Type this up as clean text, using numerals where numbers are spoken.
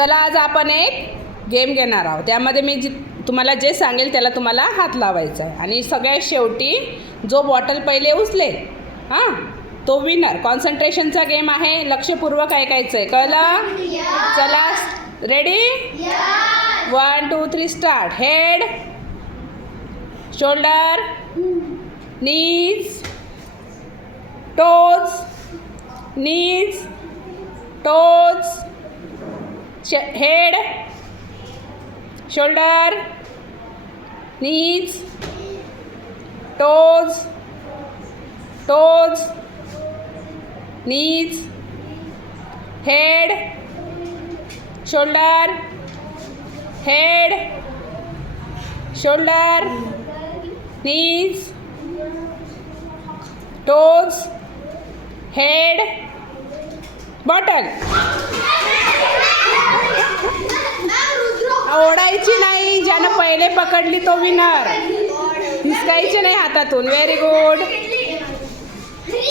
चला आज आपण एक गेम घेणार आहोत. त्यामध्ये मी तुम्हाला जे सांगेल त्याला तुम्हाला हात लावायचा आहे आणि सगळ्यात शेवटी जो बॉटल पहिले उचलेल हां तो विनर. कॉन्सन्ट्रेशनचा गेम आहे, लक्षपूर्वक ऐकायचं आहे, कळलं? चला रेडी? 1 2 3 स्टार्ट. हेड, शोल्डर, नीज, टोज, नीज, टोज, हेड, शोल्डर, नीज, टोज, टोज, नीज, हेड, शोल्डर, हेड, शोल्डर, नीज, टोज, हेड, बॉटल. ओढायची नाही, ज्यानं पहिले पकडली तो विनर. हिसकायची नाही हातातून. Very good.